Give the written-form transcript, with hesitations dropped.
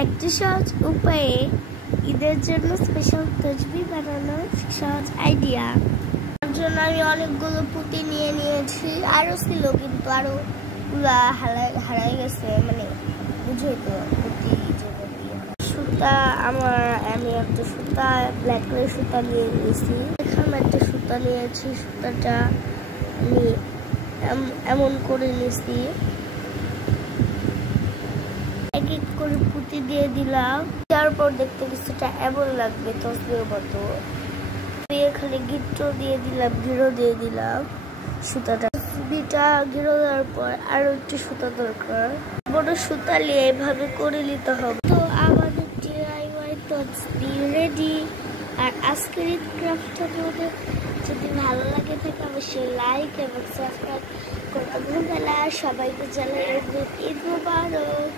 একটা সহজ উপায়ে ঈদের জন্য স্পেশাল তসবিহ বানানোর সহজ আইডিয়া। তার জন্য আমি অনেকগুলো পুঁতি নিয়ে নিয়েছি, আরও ছিল কিন্তু আরও গুলা হারাই গেছে, মানে বুঝোই তো পুঁতি সুতা। আমি একটা সুতা ব্ল্যাক কালার সুতা নিয়ে নিয়েছি। এখানে একটা সুতা নিয়েছি, সুতাটা আমি এমন করে নিয়েছি, এক এক করে পুঁতি দিয়ে দিলাম। তারপর দেখতে কিছুটা এমন লাগবে তসবিহের মতো। এখানে গিট্টো দিয়ে দিলাম, ঘিরো দিয়ে দিলাম সুতাটা। বিটা ঘিরো দেওয়ার পর আরো একটু সুতা দরকার, বড় সুতা নিয়ে এভাবে করে নিতে হবে। তো আমাদের DIY তসবিহ রেডি। আর আজকের ঈদ ক্রাফটটা যদি ভালো লাগে থাকে অবশ্যই লাইক এবং সাবস্ক্রাইব করতে ভুলবেন না। সবাইকে জানাই ঈদ মুবারক।